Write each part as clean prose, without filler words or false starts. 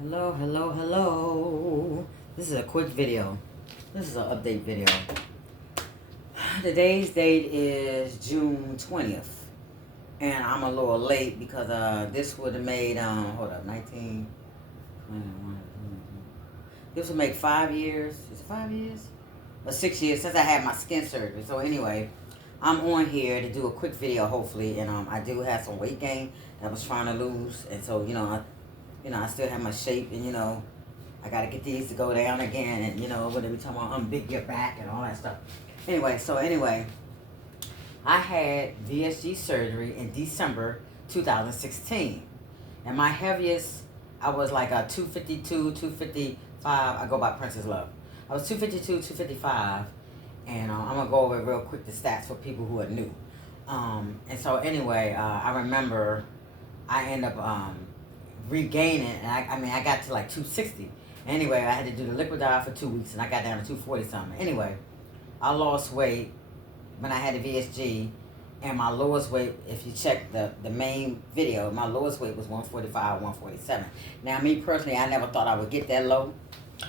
Hello, hello, hello. This is a quick video. This is an update video. Today's date is June 20th. And I'm a little late because this would have made, hold up, 19, 21. This would make 5 years. Is it 5 years? Or 6 years since I had my skin surgery. So anyway, I'm on here to do a quick video, hopefully. And I do have some weight gain that I was trying to lose. And so, I still have my shape, and I gotta get these to go down again, and when every time I unbig your back and all that stuff. Anyway, I had VSG surgery in December 2016, and my heaviest, I was like a 252, 255. I go by Princess Love. I was 252, 255, and I'm gonna go over real quick the stats for people who are new. And so anyway, I remember I end up regaining, and I got to like 260. Anyway, I had to do the liquid diet for 2 weeks, and I got down to 240 something. Anyway, I lost weight when I had the VSG, and my lowest weight, if you check the main video, my lowest weight was 145, 147. Now, me personally, I never thought I would get that low.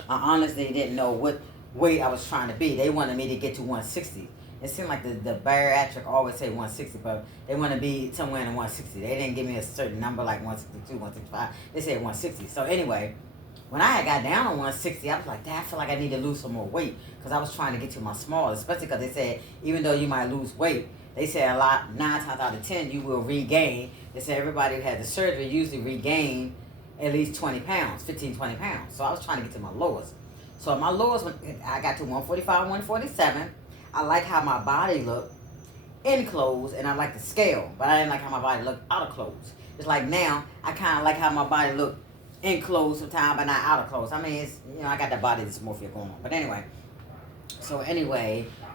I honestly didn't know what weight I was trying to be. They wanted me to get to 160. It seemed like the bariatric always say 160, but they want to be somewhere in the 160. They didn't give me a certain number like 162, 165. They said 160. So anyway, when I had got down on 160, I was like, Dad, I feel like I need to lose some more weight, because I was trying to get to my small, especially because they said even though you might lose weight, they said 9 times out of 10 you will regain. They said everybody who had the surgery usually regain at least 20 pounds, 15, 20 pounds. So I was trying to get to my lowest. So my lowest, I got to 145, 147. I like how my body looked in clothes, and I like the scale, but I didn't like how my body looked out of clothes. It's like now, I kind of like how my body looked in clothes sometimes, but not out of clothes. I mean, it's, I got that body dysmorphia going on. But anyway,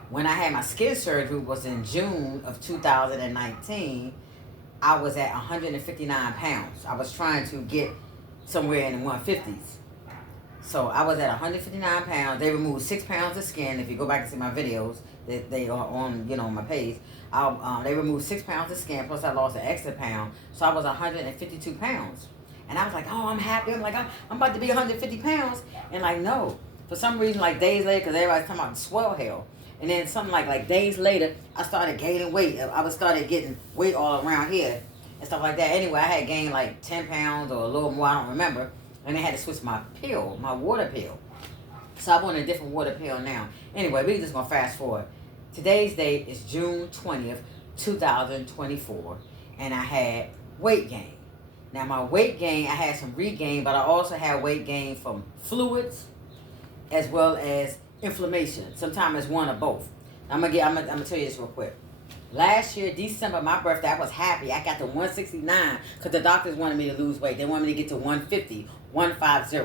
when I had my skin surgery was in June of 2019, I was at 159 pounds. I was trying to get somewhere in the 150s. So I was at 159 pounds. They removed 6 pounds of skin. If you go back and see my videos, they are on, my page. They removed 6 pounds of skin, plus I lost an extra pound. So I was 152 pounds. And I was like, oh, I'm happy. I'm like, I'm about to be 150 pounds. And like, no. For some reason, like days later, because everybody's talking about swell hell. And then something like days later, I started gaining weight. I started getting weight all around here and stuff like that. Anyway, I had gained like 10 pounds or a little more. I don't remember. And they had to switch my pill, my water pill. So I'm on a different water pill now. Anyway, we're just going to fast forward. Today's date is June 20th, 2024. And I had weight gain. Now, my weight gain, I had some regain, but I also had weight gain from fluids as well as inflammation. Sometimes it's one or both. I'm gonna tell you this real quick. Last year, December, my birthday, I was happy. I got to 169 because the doctors wanted me to lose weight. They wanted me to get to 150, 150.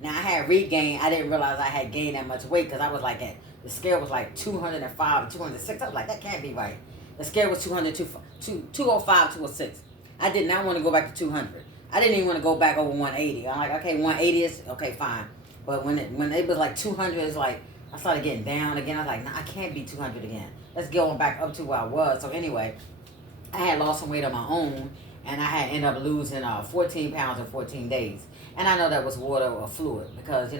Now, I had regained. I didn't realize I had gained that much weight because I was like the scale was like 205, 206. I was like, that can't be right. The scale was 200, 205, 206. I did not want to go back to 200. I didn't even want to go back over 180. I'm like, okay, 180 is, okay, fine. But when it was like 200, it's like, I started getting down again. I was like, nah, I can't be 200 again. Let's go on back up to where I was. So anyway, I had lost some weight on my own, and I had ended up losing 14 pounds in 14 days. And I know that was water or fluid, because,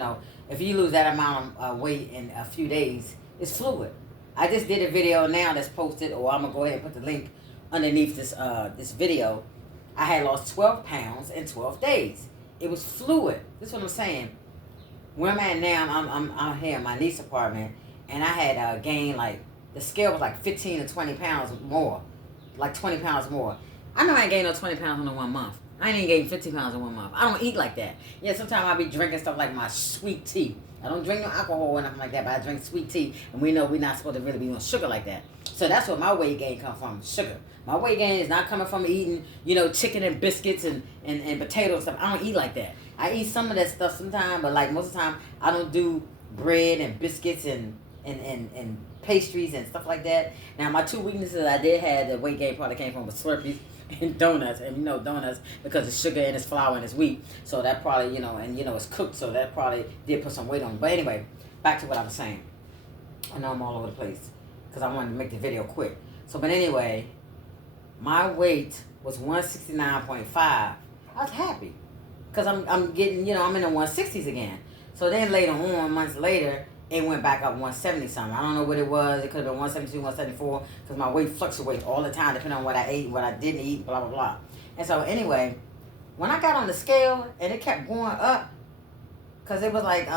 if you lose that amount of weight in a few days, it's fluid. I just did a video now that's posted, or I'm going to go ahead and put the link underneath this video. I had lost 12 pounds in 12 days. It was fluid. This is what I'm saying. Where I'm at now, I'm out here in my niece's apartment, and I had gained, like, the scale was like 15 to 20 pounds more. Like 20 pounds more. I know I ain't gained no 20 pounds in 1 month. I ain't even gained 50 pounds in 1 month. I don't eat like that. Yeah, sometimes I be drinking stuff like my sweet tea. I don't drink no alcohol or nothing like that, but I drink sweet tea, and we know we're not supposed to really be on sugar like that. So that's where my weight gain comes from, sugar. My weight gain is not coming from eating, chicken and biscuits and potatoes and stuff. I don't eat like that. I eat some of that stuff sometimes, but like most of the time, I don't do bread and biscuits and pastries and stuff like that. Now, my 2 weaknesses I did have, the weight gain probably came from, was Slurpees and donuts. And donuts, because it's sugar and it's flour and it's wheat. So that probably, it's cooked. So that probably did put some weight on me. But anyway, back to what I was saying. I know I'm all over the place because I wanted to make the video quick. So, but anyway, my weight was 169.5. I was happy. because I'm getting, I'm in the 160s again. So then later on, months later, it went back up 170 something. I don't know what it was. It could have been 172, 174, because my weight fluctuates all the time depending on what I ate, what I didn't eat, blah, blah, blah. And so anyway, when I got on the scale and it kept going up, because it was like,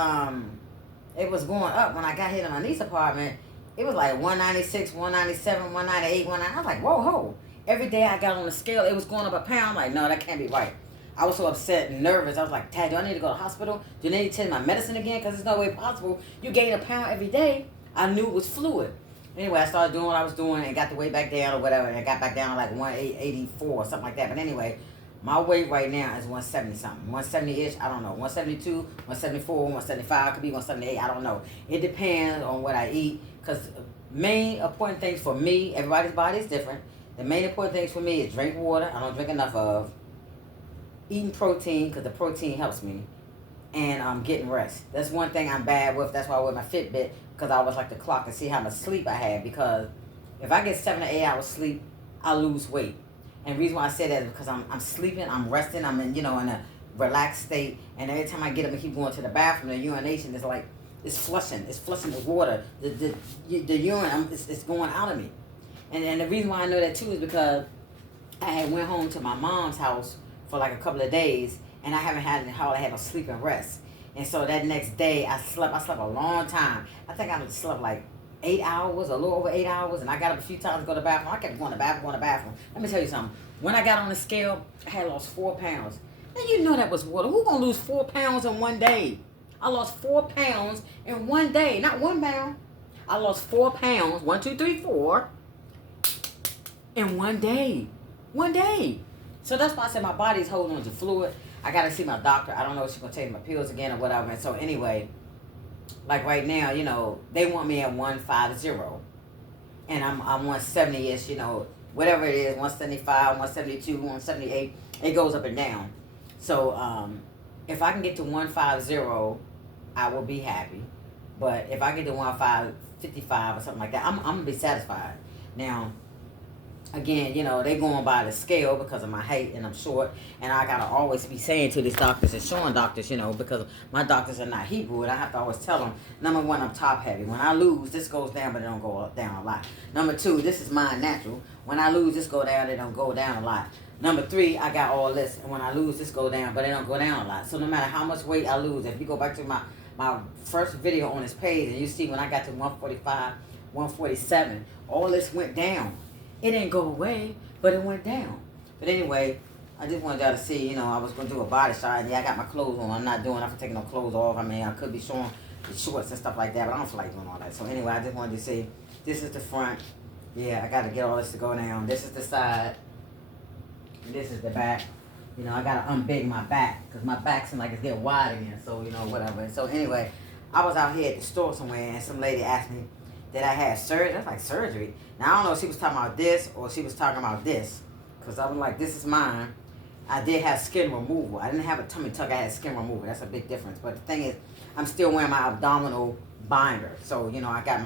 it was going up when I got here to my niece's apartment. It was like 196, 197, 198, 190. I was like, whoa, ho. Every day I got on the scale, it was going up a pound. I'm like, no, that can't be right. I was so upset and nervous. I was like, Dad, do I need to go to the hospital? Do I need to take my medicine again? Because there's no way possible. You gain a pound every day. I knew it was fluid. Anyway, I started doing what I was doing and got the weight back down or whatever. And I got back down like 184 or something like that. But anyway, my weight right now is 170 something. 170-ish, I don't know. 172, 174, 175, could be 178, I don't know. It depends on what I eat. Because main important things for me, everybody's body is different. The main important things for me is drink water. I don't drink enough of. Eating protein, because the protein helps me. And getting rest. That's one thing I'm bad with. That's why I wear my Fitbit, because I always like to clock and see how much sleep I have. Because if I get 7 to 8 hours sleep, I lose weight. And the reason why I say that is because I'm sleeping, I'm resting, I'm in, in a relaxed state. And every time I get up and keep going to the bathroom, the urination is like, it's flushing the water. The urine, it's going out of me. And the reason why I know that too is because I had went home to my mom's house for like a couple of days, and I haven't had a sleep and rest. And so that next day I slept a long time. I think I slept like 8 hours, a little over 8 hours, and I got up a few times to go to the bathroom. I kept going to the bathroom. Let me tell you something. When I got on the scale, I had lost 4 pounds. And you know that was water. Who gonna lose 4 pounds in one day? I lost 4 pounds in one day, not 1 pound. I lost 4 pounds, 1, 2, 3, 4, in one day. One day. So that's why I said my body's holding on to fluid. I gotta see my doctor. I don't know if she's gonna take my pills again or whatever. And so anyway, like right now, they want me at 150. And I'm 170-ish, whatever it is, 175, 172, 178. It goes up and down. So if I can get to 150, I will be happy. But if I get to 155 or something like that, I'm gonna be satisfied. Now, again, they going by the scale because of my height and I'm short, and I gotta always be saying to these doctors and showing doctors, because my doctors are not Hebrew, and I have to always tell them, number one, I'm top heavy. When I lose, this goes down, but it don't go down a lot. Number two, this is mine natural. When I lose, this go down, it don't go down a lot. Number three, I got all this, and when I lose, this go down, but it don't go down a lot. So no matter how much weight I lose, if you go back to my first video on this page, and you see when I got to 145, 147, all this went down. It didn't go away, but it went down. But anyway, I just wanted y'all to see, I was going to do a body shot. And yeah, I got my clothes on. I'm not taking no clothes off. I mean, I could be showing the shorts and stuff like that, but I don't feel like doing all that. So anyway, I just wanted to see, this is the front. Yeah, I got to get all this to go down. This is the side. And this is the back. I got to unbig my back because my back seems like it's getting wide again. So, whatever. So anyway, I was out here at the store somewhere, and some lady asked me, that I had surgery. That's like surgery. Now, I don't know if she was talking about this or she was talking about this. Because I was like, this is mine. I did have skin removal. I didn't have a tummy tuck. I had skin removal. That's a big difference. But the thing is, I'm still wearing my abdominal binder. So, I got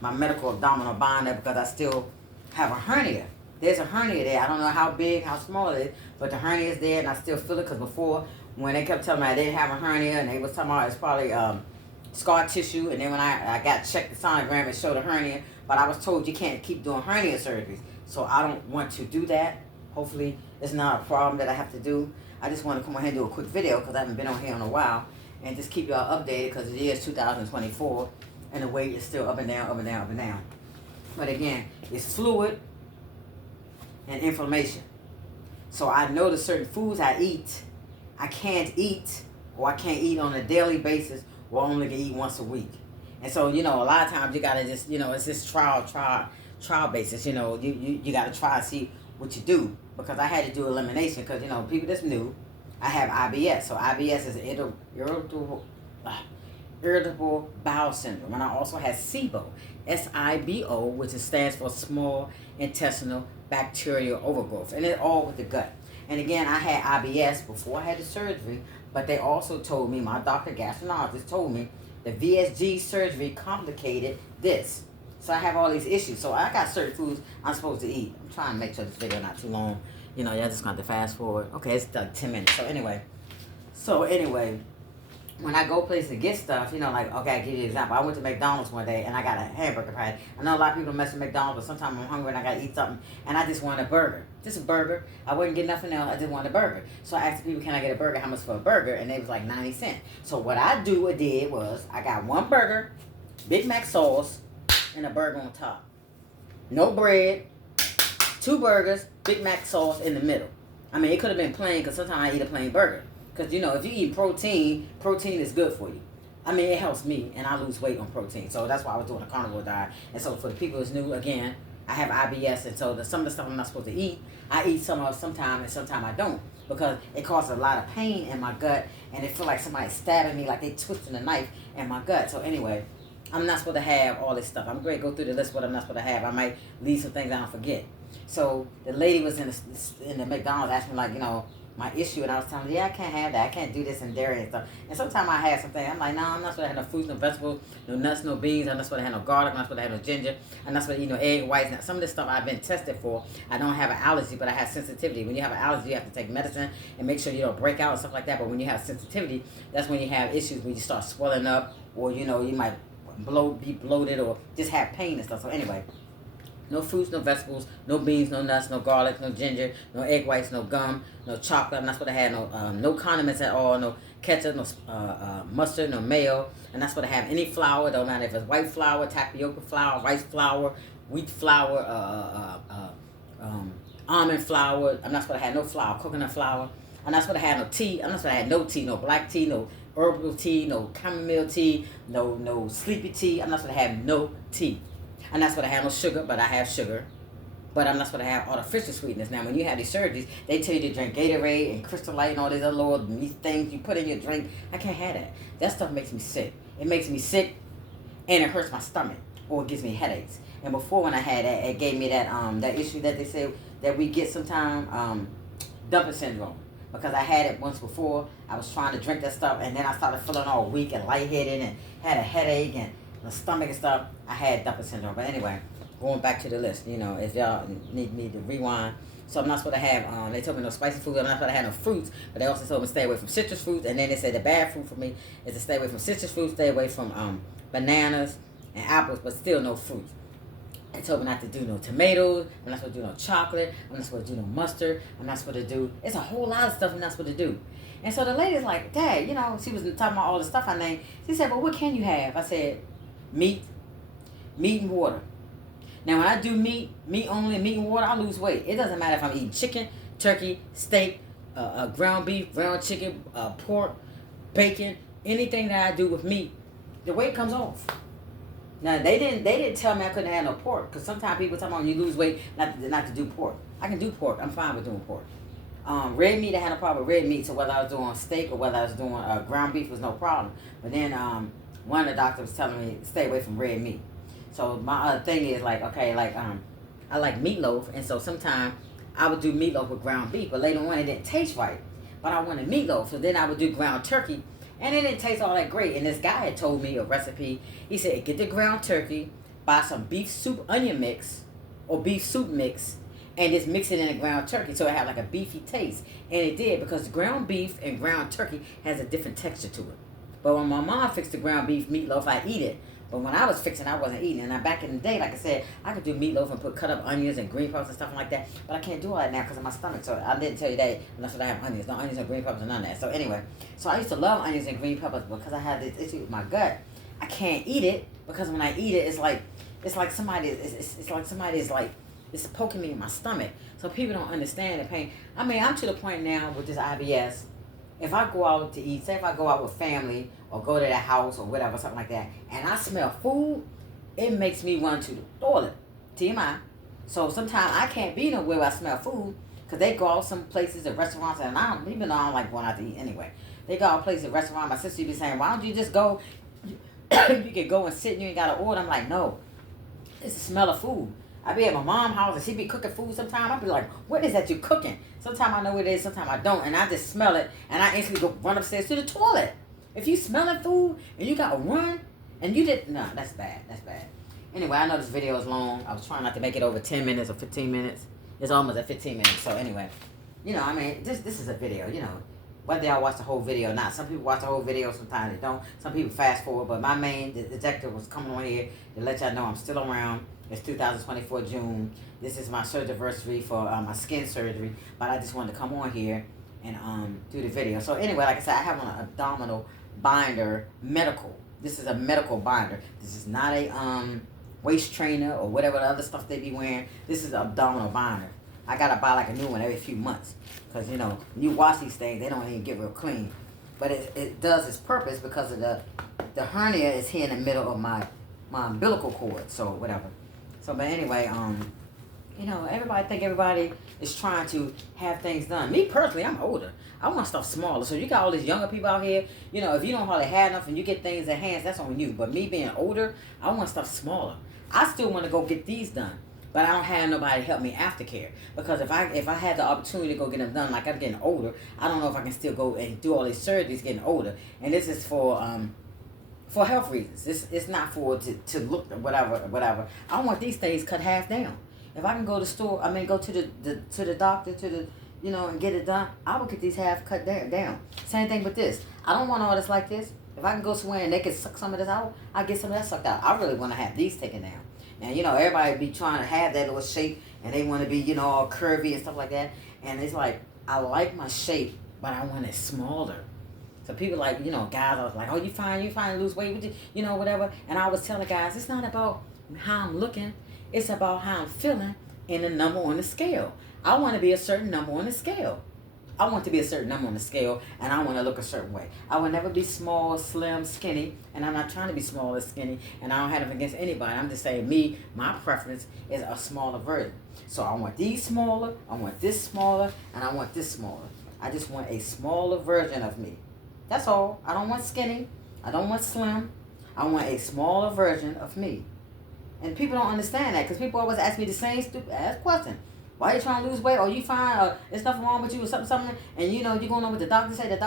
my medical abdominal binder because I still have a hernia. There's a hernia there. I don't know how big, how small it is. But the hernia is there, and I still feel it. Because before, when they kept telling me I didn't have a hernia, and they was talking about it's probably scar tissue, and then when I got checked the sonogram, it showed a hernia, but I was told you can't keep doing hernia surgeries, so I don't want to do that. Hopefully it's not a problem that I have to do. I just want to come on here and do a quick video because I haven't been on here in a while, and just keep y'all updated because it is 2024 and the weight is still up and down, up and down, up and down. But again, it's fluid and inflammation. So I know the certain foods I eat, I can't eat, or I can't eat on a daily basis, or only can eat once a week. And so, a lot of times you gotta just, it's this trial basis. You gotta try to see what you do. Because I had to do elimination because, people that's new, I have IBS. So IBS is irritable bowel syndrome. And I also have SIBO, SIBO, which stands for small intestinal bacterial overgrowth. And it's all with the gut. And again, I had IBS before I had the surgery, but they also told me, my doctor gastroenterologist told me, the VSG surgery complicated this. So I have all these issues. So I got certain foods I'm supposed to eat. I'm trying to make sure this video not too long. Y'all just got to fast forward. Okay, it's like 10 minutes. So anyway, So anyway, when I go places to get stuff, you know, like, okay, I'll give you an example. I went to McDonald's one day and I got a hamburger patty. I know a lot of people mess with McDonald's, but sometimes I'm hungry and I got to eat something. And I just want a burger. Just a burger. I wouldn't get nothing else. I just want a burger. So I asked the people, can I get a burger? How much for a burger? And they was like 90 cents. So what I did was I got one burger, Big Mac sauce, and a burger on top. No bread, 2 burgers, Big Mac sauce in the middle. I mean, it could have been plain because sometimes I eat a plain burger. Because, you know, if you eat protein, protein is good for you. I mean, it helps me, and I lose weight on protein. So that's why I was doing a carnivore diet. And so for the people who's new, again, I have IBS, and so some of the stuff I'm not supposed to eat, I eat some of sometime, and sometimes I don't. Because it causes a lot of pain in my gut, and it feel like somebody's stabbing me, like they twisting a knife in my gut. So anyway, I'm not supposed to have all this stuff. I'm going to go through the list of what I'm not supposed to have. I might leave some things I don't forget. So the lady was in the McDonald's asking me, like, you know, my issue, and I was telling her, yeah, I can't have that. I can't do this and dairy and stuff. And sometimes I have something. I'm like, no, I'm not supposed to have no fruits, no vegetables, no nuts, no beans. I'm not supposed to have no garlic. I'm not supposed to have no ginger. I'm not supposed to eat no egg whites. Now, some of this stuff I've been tested for. I don't have an allergy, but I have sensitivity. When you have an allergy, you have to take medicine and make sure you don't break out and stuff like that. But when you have sensitivity, that's when you have issues, when you start swelling up, or, you know, you might be bloated or just have pain and stuff. So anyway, no fruits, no vegetables, no beans, no nuts, no garlic, no ginger, no egg whites, no gum, no chocolate. I'm not supposed to have no condiments at all, no ketchup, no mustard, no mayo. I'm not supposed to have any flour. Don't matter if it's white flour, tapioca flour, rice flour, wheat flour, almond flour. I'm not supposed to have no flour, coconut flour. I'm not supposed to have no tea. I'm not supposed to have no tea, no black tea, no herbal tea, no chamomile tea, no sleepy tea. I'm not supposed to have no tea. I'm not supposed to have no sugar, but I have sugar. But I'm not supposed to have artificial sweetness. Now, when you have these surgeries, they tell you to drink Gatorade and Crystal Light and all these other little things you put in your drink. I can't have that. That stuff makes me sick. It makes me sick, and it hurts my stomach, or it gives me headaches. And before, when I had that, it gave me that issue that they say that we get sometimes, dumping syndrome. Because I had it once before. I was trying to drink that stuff, and then I started feeling all weak and lightheaded and had a headache and the stomach and stuff. I had dumping syndrome. But anyway, going back to the list, you know, if y'all need me to rewind. So I'm not supposed to have, they told me no spicy food. I'm not supposed to have no fruits. But they also told me to stay away from citrus fruits. And then they said the bad fruit for me is to stay away from citrus fruits, stay away from bananas and apples, but still no fruits. They told me not to do no tomatoes. I'm not supposed to do no chocolate. I'm not supposed to do no mustard. I'm not supposed to do, it's a whole lot of stuff I'm not supposed to do. And so the lady's like, Dad, you know, she was talking about all the stuff I named. She said, well, what can you have? I said, meat and water. Now, when I do meat only, meat and water, I lose weight. It doesn't matter if I'm eating chicken, turkey, steak, ground beef, ground chicken, pork, bacon, anything that I do with meat, the weight comes off. Now, they didn't tell me I couldn't have no pork, because sometimes people talk about you lose weight not to do pork. I can do pork. I'm fine with doing pork. Red meat, I had no problem with red meat, so whether I was doing steak or whether I was doing ground beef was no problem. But then one of the doctors was telling me stay away from red meat. So my other thing is like, okay, like I like meatloaf, and so sometimes I would do meatloaf with ground beef, but later on it didn't taste right. But I wanted meatloaf, so then I would do ground turkey, and it didn't taste all that great. And this guy had told me a recipe. He said, get the ground turkey, buy some beef soup onion mix or beef soup mix, and just mix it in a ground turkey so it had like a beefy taste. And it did, because ground beef and ground turkey has a different texture to it. But when my mom fixed the ground beef meatloaf, I eat it. But when I was fixing, I wasn't eating. And back in the day, like I said, I could do meatloaf and put cut up onions and green peppers and stuff like that. But I can't do all that now because of my stomach. So I didn't tell you that unless I have onions. No onions and green peppers and none of that. So anyway, so I used to love onions and green peppers, because I had this issue with my gut. I can't eat it because when I eat it, it's like somebody is like, it's poking me in my stomach. So people don't understand the pain. I mean, I'm to the point now with this IBS. If I go out to eat, say if I go out with family or go to their house or whatever, something like that, and I smell food, it makes me run to the toilet. TMI. So sometimes I can't be nowhere where I smell food, because they go out some places at restaurants, and even though I don't like going out to eat anyway. They go out places at restaurants. My sister be saying, why don't you just go? You can go and sit and you ain't got to order. I'm like, no. It's the smell of food. I be at my mom's house and she be cooking food sometimes. I be like, what is that you cooking? Sometimes I know what it is, sometimes I don't. And I just smell it and I instantly go run upstairs to the toilet. If you smelling food and you got to run and you didn't, no, that's bad. That's bad. Anyway, I know this video is long. I was trying not to make it over 10 minutes or 15 minutes. It's almost at 15 minutes. So anyway, you know, I mean, this is a video, you know. whether y'all watch the whole video or not. Some people watch the whole video, sometimes they don't. Some people fast forward, but my main objective was coming on here to let y'all know I'm still around. It's 2024 June. This is my surgeriversary for my skin surgery, but I just wanted to come on here and do the video. So anyway, like I said, I have an abdominal binder, medical. This is a medical binder. This is not a waist trainer or whatever the other stuff they be wearing. This is an abdominal binder. I gotta buy like a new one every few months, because you know, when you wash these things, they don't even get real clean. But it does its purpose because of the hernia is here in the middle of my umbilical cord, so whatever. So but anyway, you know, everybody is trying to have things done. Me personally, I'm older. I want stuff smaller. So you got all these younger people out here, you know, if you don't hardly have enough and you get things enhanced, that's on you. But me being older, I want stuff smaller. I still want to go get these done, but I don't have nobody to help me aftercare. Because if I had the opportunity to go get them done, like I'm getting older, I don't know if I can still go and do all these surgeries getting older. And this is for health reasons. It's not for to look whatever. I want these things cut half down. If I can go to the store, go to the doctor, you know, and get it done, I will get these half cut down. Same thing with this. I don't want all this like this. If I can go somewhere and they can suck some of this out, I get some of that sucked out. I really want to have these taken down. And, you know, everybody be trying to have that little shape, and they want to be, you know, all curvy and stuff like that. And it's like, I like my shape, but I want it smaller. So people like, you know, guys, I was like, oh, you fine, lose weight, you know, whatever. And I was telling guys, it's not about how I'm looking. It's about how I'm feeling and the number on the scale. I want to be a certain number on the scale. I want to be a certain number on the scale, and I want to look a certain way. I will never be small, slim, skinny, and I'm not trying to be small or skinny, and I don't have it against anybody. I'm just saying my preference is a smaller version. So I want these smaller, I want this smaller, and I want this smaller. I just want a smaller version of me. That's all. I don't want skinny. I don't want slim. I want a smaller version of me. And people don't understand that, because people always ask me the same stupid ass question. Why are you trying to lose weight? Or you fine? Or there's nothing wrong with you or something. And you know, you're going on with the doctor say this,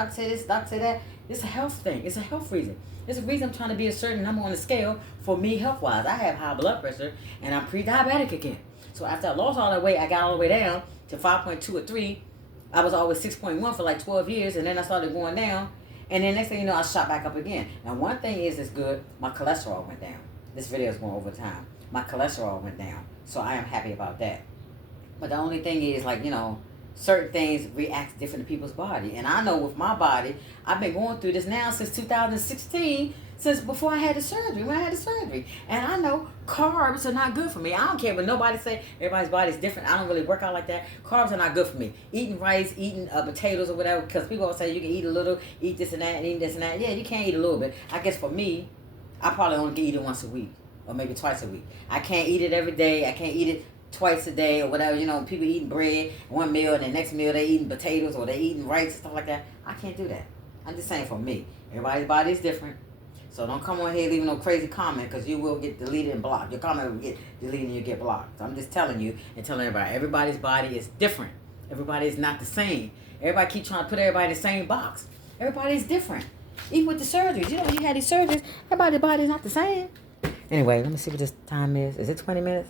the doctor say that. It's a health thing. It's a health reason. It's a reason I'm trying to be a certain number on the scale for me health-wise. I have high blood pressure, and I'm pre-diabetic again. So after I lost all that weight, I got all the way down to 5.2 or 3. I was always 6.1 for like 12 years, and then I started going down. And then next thing you know, I shot back up again. Now, one thing is good. My cholesterol went down. This video is going over time. My cholesterol went down. So I am happy about that. But the only thing is, like, you know, certain things react different to people's body. And I know with my body, I've been going through this now since 2016, since before I had the surgery, when I had the surgery. And I know carbs are not good for me. I don't care what nobody say. Everybody's body is different. I don't really work out like that. Carbs are not good for me. Eating rice, eating potatoes or whatever, because people always say you can eat a little, eat this and that, and eat this and that. Yeah, you can't eat a little bit. I guess for me, I probably only can eat it once a week or maybe twice a week. I can't eat it every day. I can't eat it twice a day or whatever. You know, people eating bread one meal and the next meal they eating potatoes or they eating rice and stuff like that. I can't do that. I'm just saying for me. Everybody's body is different. So don't come on here leaving no crazy comment, because you will get deleted and blocked. Your comment will get deleted and you get blocked. So I'm just telling you and telling everybody, everybody's body is different. Everybody is not the same. Everybody keep trying to put everybody in the same box. Everybody's different. Even with the surgeries. You know, when you had these surgeries, everybody's body is not the same. Anyway, let me see what this time is. Is it 20 minutes?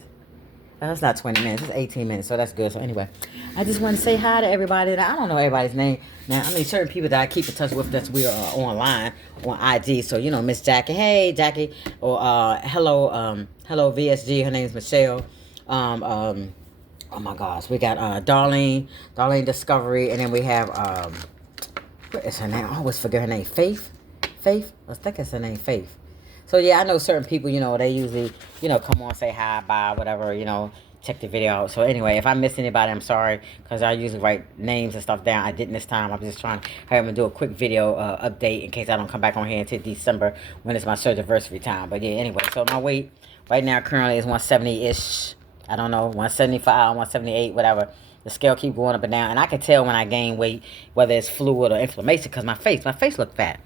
That's not 20 minutes. It's 18 minutes, so that's good. So anyway, I just want to say hi to everybody. I don't know everybody's name. Now, I mean, certain people that I keep in touch with that we are online on IG. So, you know, Miss Jackie. Hey, Jackie. Or hello VSG. Her name is Michelle. Oh, my gosh. We got Darlene Discovery. And then we have, what is her name? I always forget her name. Faith? I think it's her name, Faith. So, yeah, I know certain people, you know, they usually, you know, come on, say hi, bye, whatever, you know, check the video out. So, anyway, if I miss anybody, I'm sorry, because I usually write names and stuff down. I didn't this time. I'm just trying to have them do a quick video update in case I don't come back on here until December when it's my surgeriversary time. But, yeah, anyway, so my weight right now currently is 170-ish. I don't know, 175, 178, whatever. The scale keep going up and down. And I can tell when I gain weight, whether it's fluid or inflammation, because my face look fat.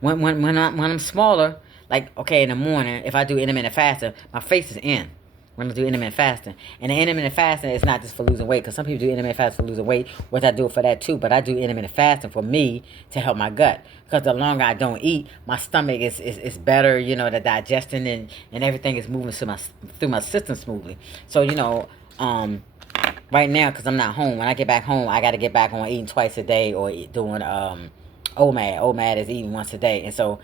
When I'm smaller, like, okay, in the morning, if I do intermittent fasting, my face is in when I do intermittent fasting. And the intermittent fasting is not just for losing weight, because some people do intermittent fasting for losing weight, which I do it for that too, but I do intermittent fasting for me to help my gut. Because the longer I don't eat, my stomach is better, you know, the digestion and everything is moving through my system smoothly. So, you know, when right now, because I'm not home. When I get back home, I got to get back on eating twice a day or doing OMAD. OMAD is eating once a day. And so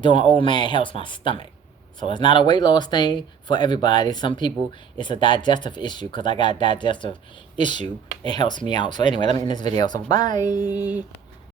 doing OMAD helps my stomach. So it's not a weight loss thing for everybody. Some people, it's a digestive issue because I got a digestive issue. It helps me out. So anyway, let me end this video. So bye.